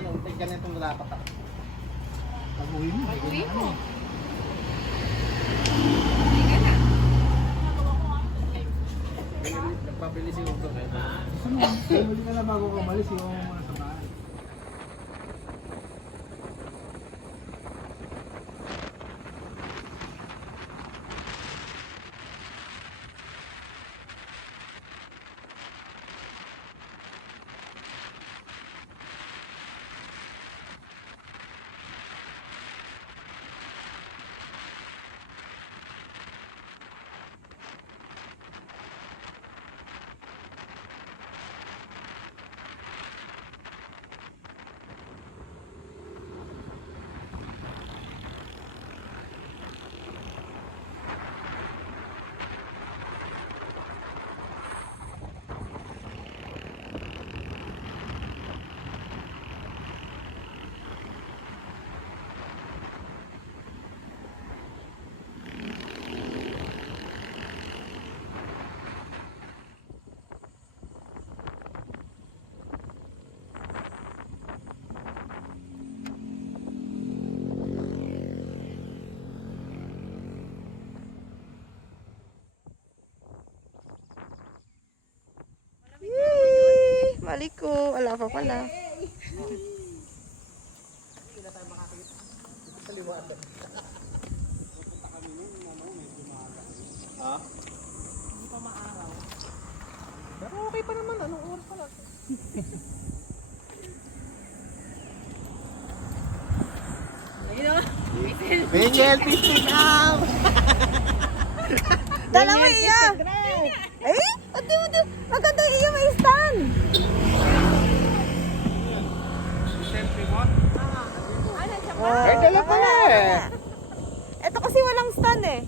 ano. Ganitong lapat ako. Pag-uwi mo. Pag-uwi mo. Nagpapili si Ugo. Huli ka na bago ka umalis, yung muna sa bahay. Balik ko. Wala pa pala. Ha? Hindi pa maaraw. Pero okay pa naman. Anong oras pa lang? Ayun o. May selfie stick out! Dalawa iya. Eh? Ate mo din. Maganda iya may stand. Selfie mo? Ano siya pa? Oh, Ay, dala pala eh. Ito kasi walang stand eh.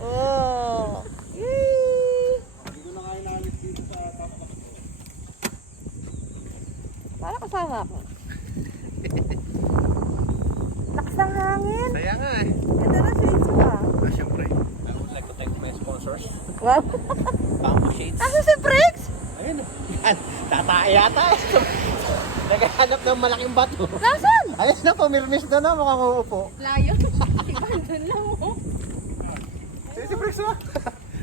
Oh. Yay! Hindi ko na kayo nakalit dito sa tapak. Para kasama ako. Lakas ng hangin. Kaya nga eh. Ganda na shades mo ah. Ah, syempre. I would like to thank my sponsors. Wow. Bamboo Shades. Asa si Prex? Ayun. Yan. Tatae yata. Naghahanap ng malaking bato. Nasaan? Ayun na, pumirmis na na. Mukhang uupo. Layo. Ibandun lang mo. Si Brix mo.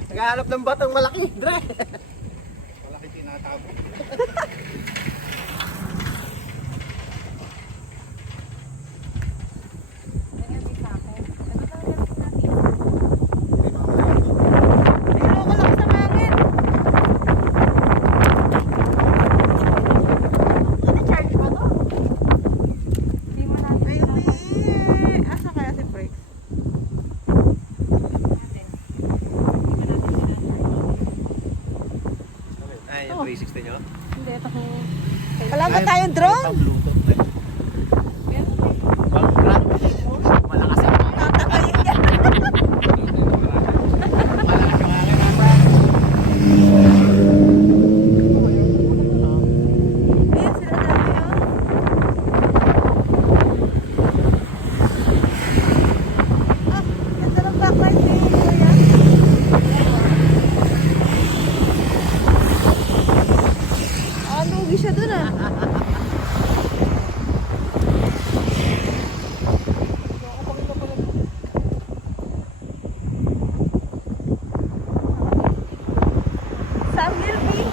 Naghahanap ng batong malaki. Dre. Malaki tinatapos. Ganyan din sa akin. Ano daw yan natin? Ayun ako lakas ng hangin. Nadi-charge ba to? Hindi mo natin. Ay, hindi. Asa kaya si Prex? Hindi mo natin sinasay. Ay, yung 360 nyo? Hindi, ito ko. Wala ba tayong drone? Pang Bluetooth na. Meron eh. Pang drone. Malakas ang Tatakayin niya. malakas yung akin nasa. Ayan sila dami oh. Ah, ganda ng backlight ni Kuya. Ah, lugi siya dun ah. Sam Gilby.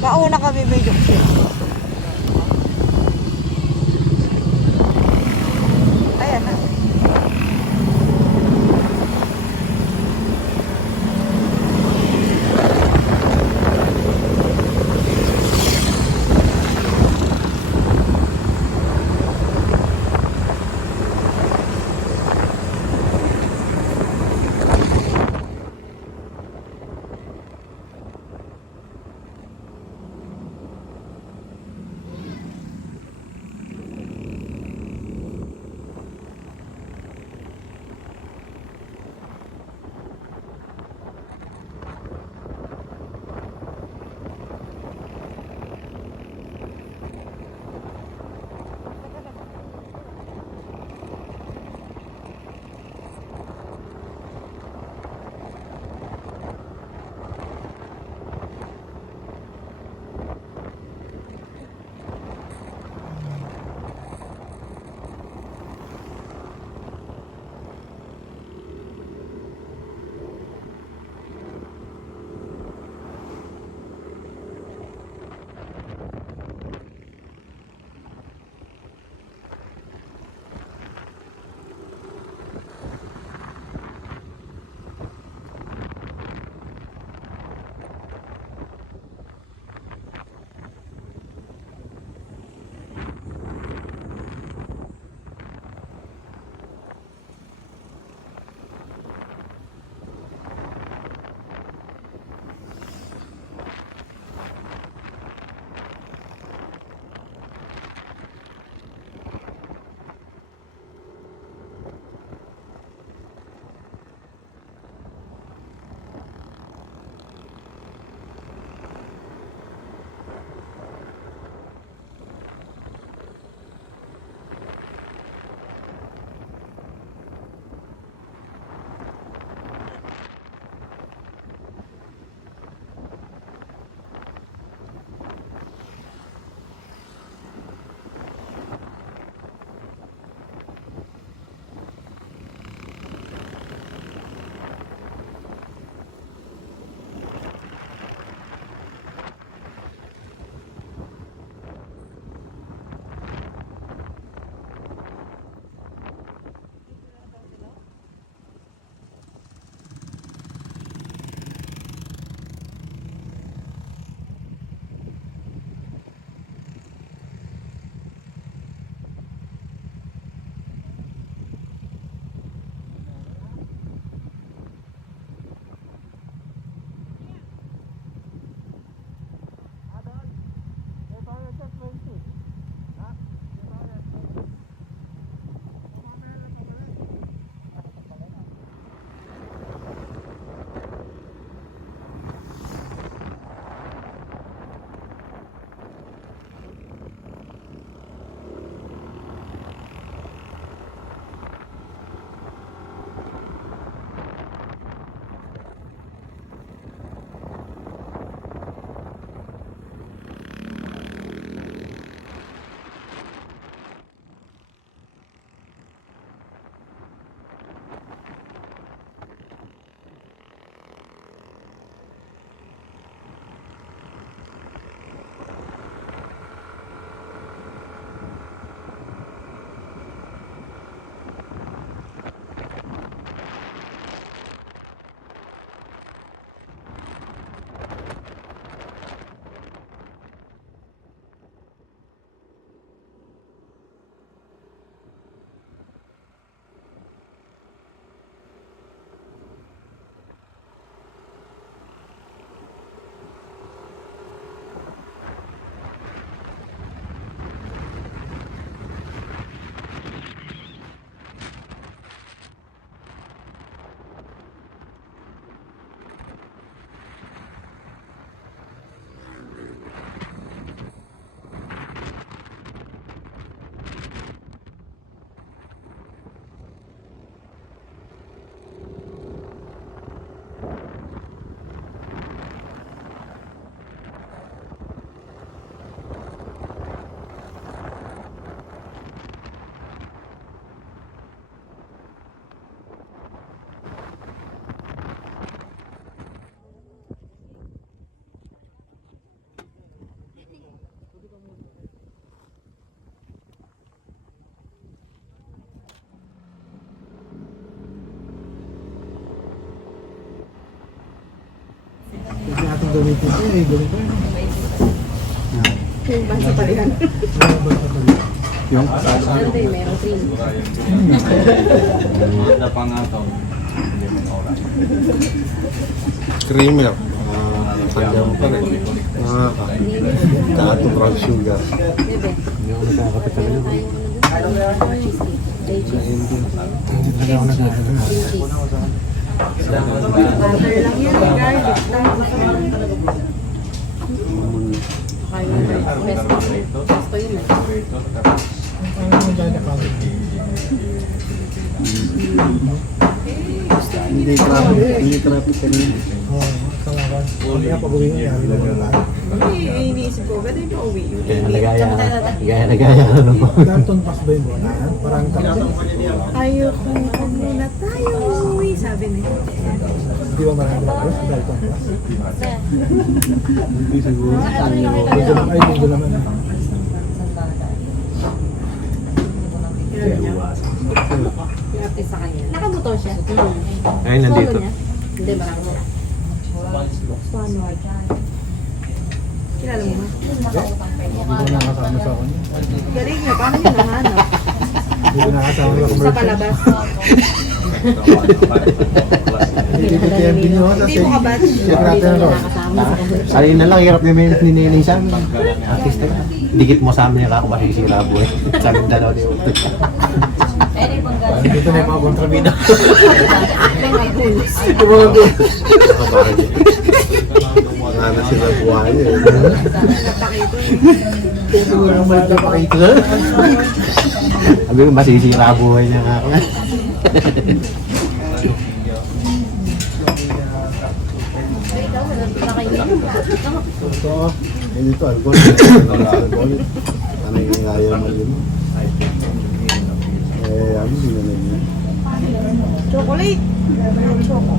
Kauna kami may junction. Ayan na. gamitin ko. Eh, ganito. Yung bansa pa rin. Yung Hindi, merong cream. cream milk. Kanya mo pa rin. Kato brown sugar. Bebe. Hindi ako nakakapit talaga. Cheesecake. Day cheese. Hindi ako nakakapit. Butter lang yan, garlic. Kaya pesto yun eh. Hindi traffic kanina. Oo, salamat. Kaya pag-uwi nga yan. Iniisip ko, pwede pa uwi. Gaya-gaya na naman. Danton Pass ba yung buwan? Parang kami. Ayoko muna tayo uwi, sabi niya. Di ba maraming drivers? Danton Pass. Hindi siguro. Ay, dito naman. Pinapis sa kanya. Nakamotor siya. Ay, nandito. Solo niya? Hindi, marami na. Swano. Kilala mo ba? Hindi ko nakasama sa akin. Galing niya, paano niya nahanap? Hindi ko nakasama sa Sa commercial. palabas. Hindi ko TMP nyo. Hindi mo kabatch. Check natin ano. Nakasama sa commercial. Ayun na lang, hirap ni Neneng sa amin. Artista ka. Dikit mo sa amin yung ako masisira boy. Sa amin dalaw ni Uto. Dito na yung mga kontrabida. Mga goals. Yung mga goals. Wala na sila buhay eh. Napakito. Siguro ang balik na pakita. Sabi ko, masisira buhay niya nga ako. Ito, hindi ito alcohol. Alcohol. Ano yung kaya mo yun? Eh, ano sinanay niya? Chocolate. Choco.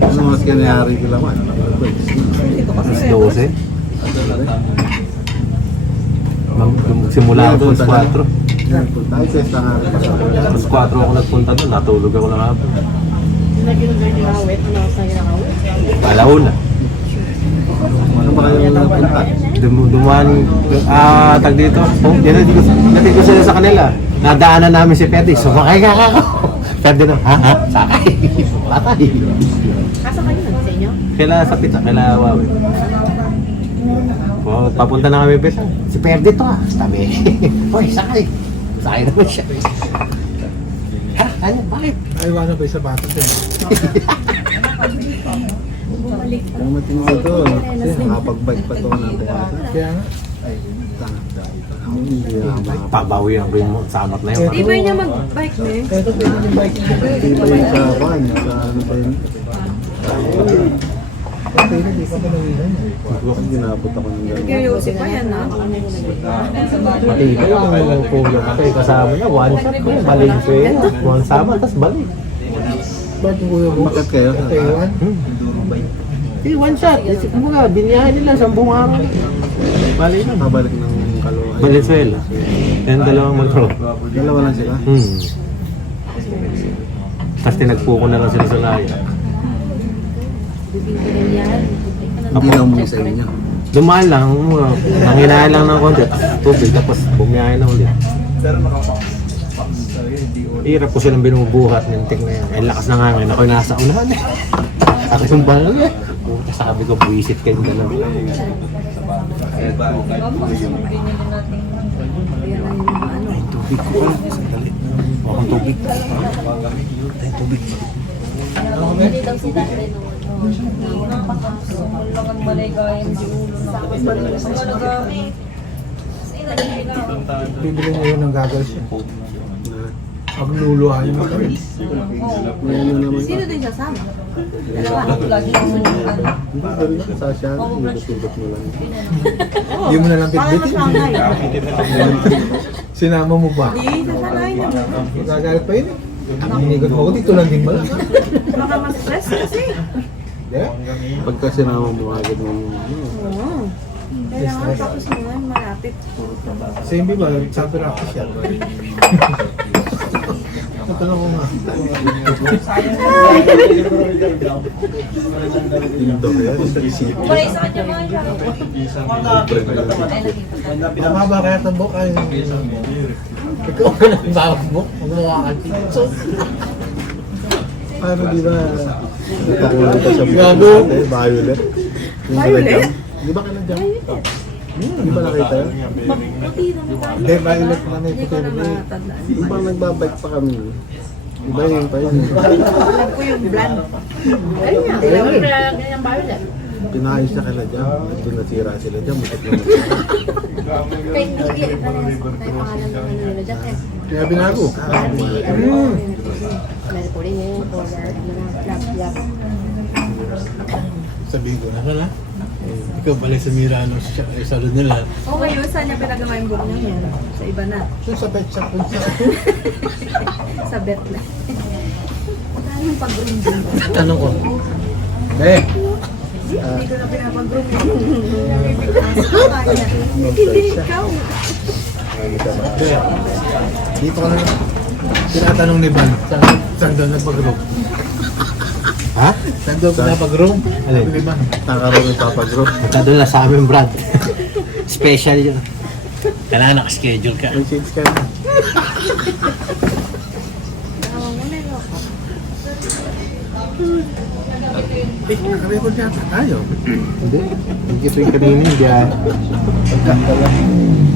Ano mas kanayari ko laman? Ito kasi Alas sa'yo. 12. Simula ako alas 4. Yan, punta. Ay, testa nga rin. Alas 4 ako nagpunta doon, natulog ako ng hapon. Nag-inugar ni Awet. Ano sa iyo ng Awet? Alauna. Ano ba kayo napunta? Dumaan, tag dito. Oh, yan, natin ko sila sa kanila. Nadaanan namin si Pedi, sumakay ka ako. Pedi na, ha? Sakay. Patay. Kasa kayo sa inyo? Kaila sa pizza, kaila Wawi. Oh, papunta na kami pizza. Si Pedi to ah. Sabi, hoy, sakay. Sakay naman siya. Ha? Ano? Bakit? Ay, wala ba yung sapatos eh. Bumalik. Ang matingo ito. Kasi nakapag-bike pa ito na bukasan. Kaya nga. Ako hindi na Pabawi ang rin mo, samat na yun. Di ba niya mag-bike na eh? Ito pwede yung bike. Ito yung sa van. Sa ano pa yun? Ito yun, hindi pa panawilan. Kasi ginapot ako ng gano'n. Seryoso pa yan ha? Pati kayo, kung pulo ka kayo kasama niya, one shot ko, balik ko yun. One sama, tapos balik. Ba't yung kuya mo? Bakit kayo? Sa Taiwan? One shot. Kumbaga, biniyahin nila, 10 araw. Balik na. Pabalik ng Caloocan. Valenzuela. Yan dalawang magtro. Dalawa lang sila? Tapos tinagpo ko na lang sila sa laya. Bibigyan yan. Hindi lang mo sa inyo. Dumaan lang, nanginahin lang ng konti, tubig, tapos bumiyahin na ulit. Hirap ko silang binubuhat ng tik na yan. Ay lakas na nga ngayon, ako'y nasa unahan eh. Ako yung bangal eh. Sabi ko, buwisit kayo dalawa. Tubig ko pala, sandali. Wakang tubig. Ay, tubig. Hindi daw si Dante no. Kailangan maligayang di ulo na ako. Bibili niyo yun ng goggles siya. Pagluluhayin mo kami. Sino din sasama? Lagi ang Hindi ka rin sa siya. Ilusubot mo lang. Hindi mo na lang Baka bitbitin. masanay. Sinama mo ba? Hindi, sasanayin naman. Gagalit pa yun eh. Hinigot mo ako dito lang din ba? Baka ma-stress kasi. Pagka sinama mo agad mo Oo. Kailangan tapos naman malapit. Same ba? Sabi na ako siya. Tatanong ko nga. Tindog yan. Isip. Kulay sa kanya mga siya. Mababa kaya itong book ay... Ikaw ka lang bawag mo. Magmukha ka dito. Paano di ba? Nagpakulang ka sa book. Violet. Yung Violet? Di ba kailan dyan? Di ba nakita yun? Hindi, violet na may puti na eh. Yung pang nagbabike pa kami. Iba yun pa yun. Alam ko yung blonde. Ayun nga. Ayun nga. Ganyan bayo na. Pinayos na kila dyan. Doon nasira sila dyan. Mutik na mutik. Kaya hindi tayo pangalan ng ano nila dyan eh. Kaya binago. Meron po rin yung cover. Lap. Sabihin ko na. Ikaw pala sa Mirano sa salon nila. O ngayon, saan niya pinagawa yung buhok niya? Sa iba na. So sa pet shop kung sa... Sa bet na. Anong pag-groom din? Tanong ko. Eh! Hindi ko na pinapag-groom yung hindi ikaw. Dito ka na. Tinatanong ni Van. Saan daw nagpag-room? Ha? Saan daw pinapag-room? Alin? Sabi ni Van. Nakaroon ng papag-room. Punta doon na sa amin, Brad. Special yun. Kailangan naka-schedule ka. May shades ka na. Eh, nakarecord yata tayo. Hindi. Hindi ko yung kanina, hindi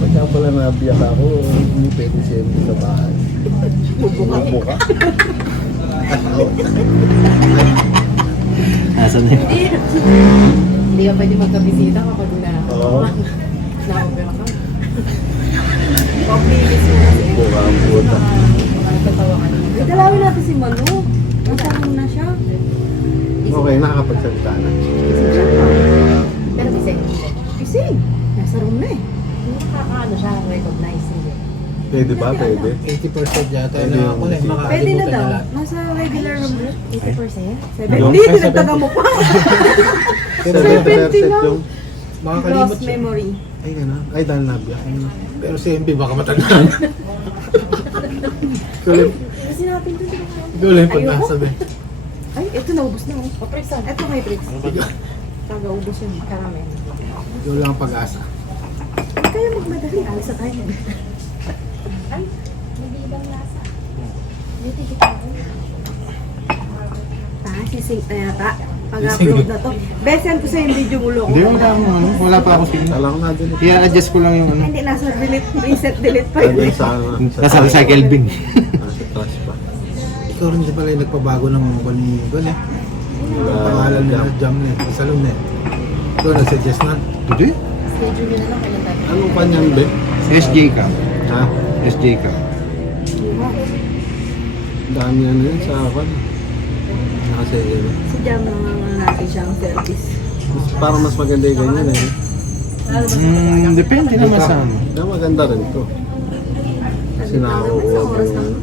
Pagka pala nabiyak ako, hindi pwede siya sa bahay. Bubuka. Nasaan na yun? Hindi ka pwede magkabisita kapag Oo. na-opera ka. Pag-release mo na siya. Buka ang puta. Nakakatawa ka naman. Dalawin natin si Manu. Nasaan na siya? Okay, nakakapagsalita na. Pero kasi hindi. Gising. Nasa room na eh. Nakakaano siya, recognize hindi. Pwede ba? Pwede. 80% yata Pwede na yung ako na isip. Pwede na makakalimutan daw. nila. Nasa regular room na. 80%? Hindi, dinagdagan mo pa. 70% yung... Makakalimot Lost siya. memory. Ay, gano'n. Ay, dahil nabiyak. Pero si MB baka matandaan. Kasi natin doon. Ikaw lang yung pagkasabi. Ay, ito naubos na. Oh. Paprisan. Ito kay Trix. Taga-ubos yun. Karami. Ikaw lang ang pag-asa. Kaya magmadali. Alis na tayo. Ay, hindi ibang lasa. Beauty kita ko. Sising na yata. Pag-upload na to. Best, send ko sa yung video mo loko. Hindi, wala pa ako sige. Alam ko na din. I-adjust ko lang yung ano. Hindi, nasa delete, reset, delete pa Nandun yun. sa... Nasa recycle bin. Nasa trash pa. Ikaw rin din pala yung nagpabago ng mga kanigon eh. Ang pangalan nila Jam na eh. Sa salon eh. Ikaw nag-suggest na. Hindi. Schedule nyo na lang kailan tayo. Anong panyan, be? SJ ka. Ha? SJ ka. Dami ano yun sa akin. Kasi yun. Si Jam na natin siyang service. Parang mas maganda yung ganyan eh. Depende naman sa ano. Kaya maganda rin to. Kasi nakakuha ko yung...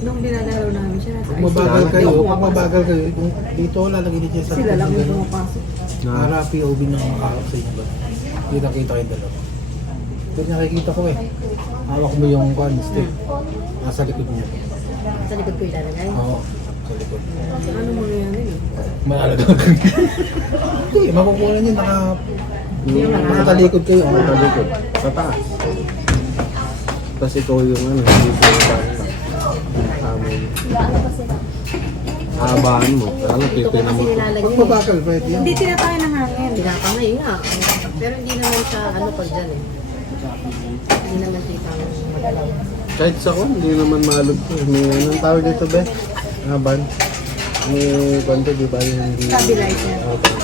Nung dinadalaw namin siya, nasa Kung mabagal kayo, kung mabagal kayo, kung dito lalagay niya siya sa Sila lang yung ganun. pumapasok. Para POV ng makakap sa inyo ba? Kita-kita kayong dalawa. Ito nakikita ko eh. Hawak mo yung stick. Nasa likod niya. Sa likod ko ilalagay. Oo. Sa likod. Ano mo yan eh? Malalaga. Hindi, makukuha niya nakatalikod kayo. Matalikod. Sa taas. Tapos ikaw yung ano, hindi ko yung bata. Amin. Ano ba sila? Habaan mo. Alam, Ito ko titignan kasi mo. nilalagay. Pag mabagal, pwede yan. Hindi tinatayo ng hangin. Pinapangay nga. Pero hindi naman siya ano pag dyan eh. Hindi naman kitang magalaw. Kahit sa ko, hindi naman malog ko. May anong tawag dito, be? Haban. May kwento, di ba? Yung hindi... Stabilizer. Okay.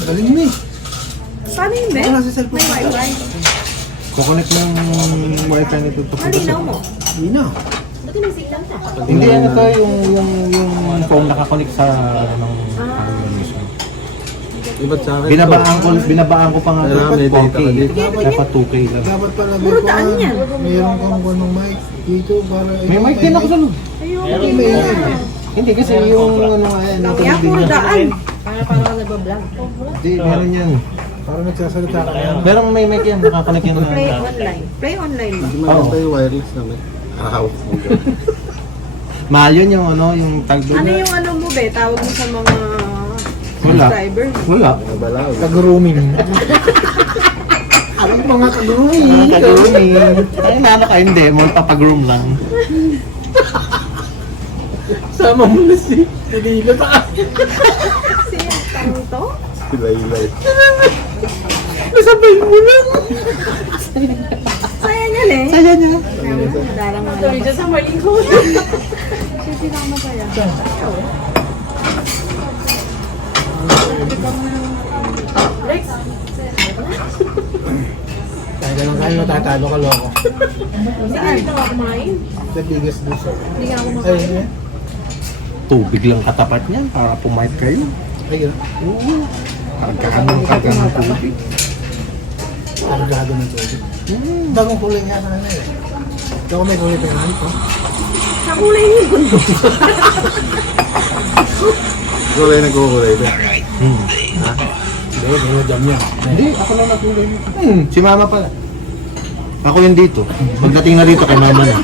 Galing mo eh. Paano yun, Ben? Wala sa cellphone. May wifi. Kukonect ng wifi nito. Malinaw mo. Hindi na. Buti may signal ka. Hindi ano to yung phone nakakonect sa ano mismo. Iba't sa akin. Binabaan ko pa nga Kailangan may data 4K. ka dito. Dapat 2K lang. Dapat pala Puro daan yan. mayroon kang ganong mic dito para... May mic din ako sa loob. Ayun. Hindi kasi yung ano Kaya puro daan. Para ka nagbablog. Hindi, meron yan. Parang nagsasalita ka yan. Pero may mic yan, nakakonek yan. Play online. Play online ba? Hindi maganda yung wireless naman. Hawak mo. Mahal yun yung ano, yung tag doon. Ano yung ano mo be? Tawag mo sa mga Wala. subscriber mo? Wala. Nabalaw. Kag-grooming. Anong mga kag-grooming? Kag-grooming. Ay, nano ka, hindi. More papag-groom lang. Sama mo na si Nadila ta. Sino tanong to? Silay-lay. Nasabay mo lang. Saya niya eh. Saya niya. Madalang mga Tuloy dyan sa malikot. Siya pinakamasaya. Rex, Kaya ganun kayo natatalo ka loko. hindi ka dito ako kumain. The biggest loser. Hindi nga ako Ay, makain. Tubig lang katapat niyan para pumayat kayo. ay, Oo. Pagkahanong ng tubig. kargado ng tubig. Bagong kulay nga na eh. Ikaw may kulay pa yan ko. Sa kulay niyo gundo. Kulay nagkukulay ba? Hindi, kulay dam yan. Hindi, ako lang natulay mo. Si mama pala. Ako yun dito. Pagdating na dito kay mama na.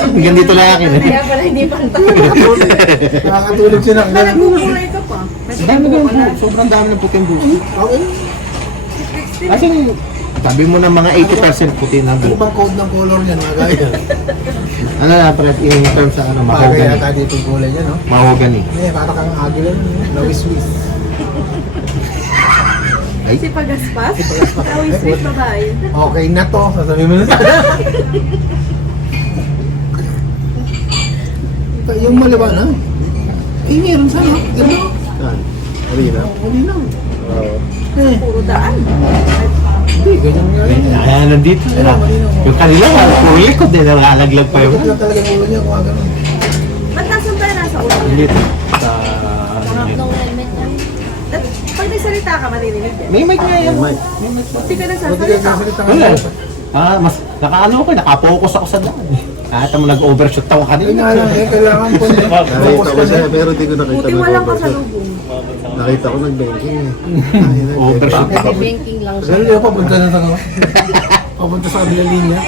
Hanggang dito lang akin. Kaya pala hindi pantay. Nakakatulog siya ng Ba nagkukulay ka pa? Ang dami ng buhok. Sobrang dami ng puting buhok. Okay. Kasi sabi mo na mga 80% puti na Ano buhok. bang code ng color niyan mga gaya? Ano na, pre, in terms sa ano, Bagay mahogany. yata dito yung kulay niya, no? Mahogany. Eh, para kang agila nun, lawis-wis. Ay, Si Pagaspas? Tawis sweet na tayo. Okay na to, sasabihin mo na. Yung maliwanag. Eh, meron sana. Gano'n. Saan? Alina? Uli lang. Oo. Eh, Puro daan. hindi, ganyan nga yun. ayan, nandito. Yung kanila, puro likod eh, nalalaglag pa yung Bakit lang talaga yung ulo niya kung gano'n? Ba't nasan tayo nasa ulo? dito. Sa... Pag nagsalita ka, maririnig yan. May mic nga yan. May mic. Buti ka Buti ka nagsasalita. nagsasalita Wala. ka. Mas nakaano ko, nakapokus ako sa daan. At mo nag-overshoot ako Ay, kanina. nga lang, eh, kailangan po na. Nakita ko siya pero di ko nakita Buti walang nag-overshot. kasalubong. Nakita ko nag-banking eh. Overshot. Nag-banking lang siya. Dahil yung papunta na sa papunta sa kabilang linya.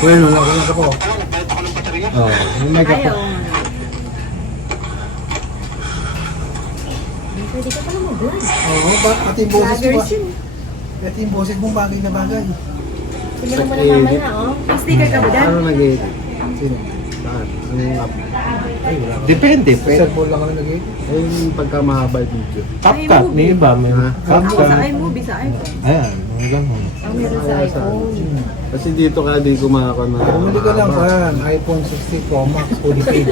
Well, wala ka po. Oh, may mic ako. Ayaw. Pwede ka pala mag-vlog. Oo, pati yung boses mo ba? Vloggers yun. Pati yung boses mo bagay na bagay. Sige naman na mamaya, oh. May sticker ka ba dyan? Ano nag-edit? Sino? Saan? Anong app? Ay, wala. Depende. Sa cellphone lang kami nag-edit. Ay, yung pagka mahaba yung video. CapCut, may iba. May Ha? Ako sa CapCut. iMovie, sa iPhone. Ayan, mga ganun. Ang meron sa iPhone. Kasi dito ka di kumakakuha na. Bumili ka lang pa, iPhone 60 Pro Max, fully paid.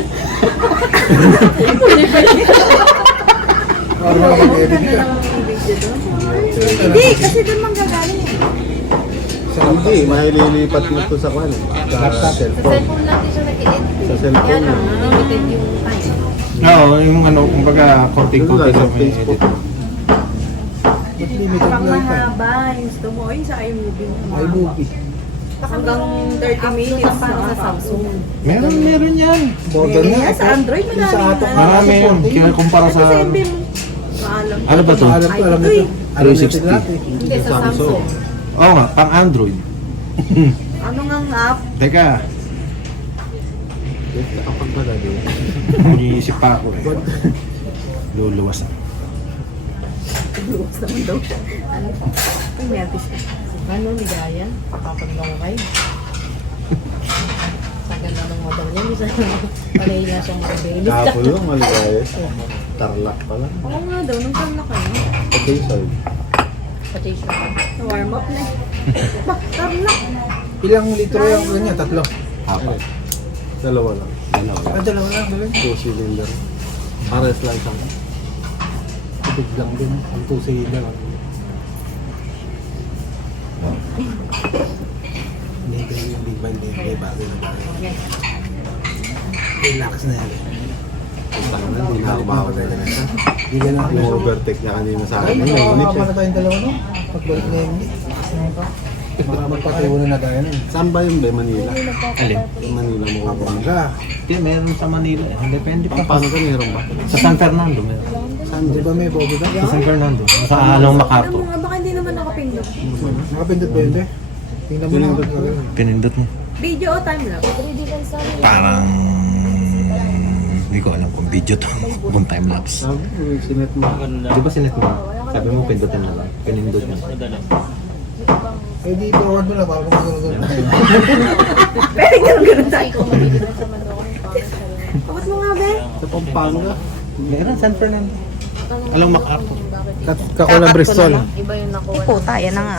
Para mag-edit ka. Hindi, kasi doon manggagaling eh. Hindi, maililipat mo to sa kwan. Sa Laptop. Sa cellphone. cellphone natin siya nag-edit. Sa Kaya cellphone. lang, limited yung time. Oo, yung ano, kumbaga, Doon konting-konti lang sa sa may Facebook. edit. But limited Pang lang tayo. mahaba, yung gusto mo. Yung sa iMovie mo. Ay, movie. Hanggang 30 minutes. Sa paano sa Samsung. Meron yan. Border Meron na. yan, sa Android, Yung sa madami atok na. Marami yun. Kaya kumpara Kasi sa... sabi mo, maalam. Ano ba to? Alam ko, alam Ay, nito. ito Alam nito 360. lahat eh. Hindi, sa Samsung. Oo nga, pang Android. Ano nga app? Teka, Kapag ba dati? iniisip pa ako eh. Luluwas na. Luwas naman daw siya. Ano? Ay, may artist ka. Ano, ligaya? Papaglongkay. Sa ganda ng model niya, bisa panay na siyang makabelis. Kapo yung maligaya. Tarlac pala. Oo nga daw, nung time na kayo. Okay, sorry. Pati siya. Na-warm up na eh. Tarlac. Ilang litro yung ano niya? Tatlo. Apat. Dalawa lang. Dalawa. Ah, dalawa lang. Dalawa. 2 cylinder. Pares lang siyang. Tubig lang din. Ang 2 cylinder. Hindi kayo yung big band din. May bagay na bagay. Relax na yan. Tangan na, hindi na ako makakatay na siya. Hindi ka na. Yung overtake niya kanina sa Ay, akin. May unit makakapa siya. na tayong dalawa no? Pagbalik na yung Baka magpatayo na na tayo nun. Saan ba yung Manila? Alin? Yung Manila mo ka ba? Pampanga. Hindi, meron sa Manila. Depende pa. Paano ka meron ba? Sa San Fernando meron. Saan Di ba may bobo ba? Sa San Fernando. Sa Along Macarthur. Baka hindi naman nakapindot. Nakapindot ba yun, be? Tingnan mo na. Pinindot mo. Video o timelapse? Parang... Hindi ko alam kung video to. Kung time-lapse. Sabi ko, sinet mo. Di ba sinet mo? Sabi mo pindutin na lang. Pinindot mo. Eh di, forward mo lang. Baka magano'n. Pero ganun tayo. Bakit mo nga, be? Sa Pampanga. Meron San Fernando. Along Macarthur. Kakula Bristol. Puta, yan na nga.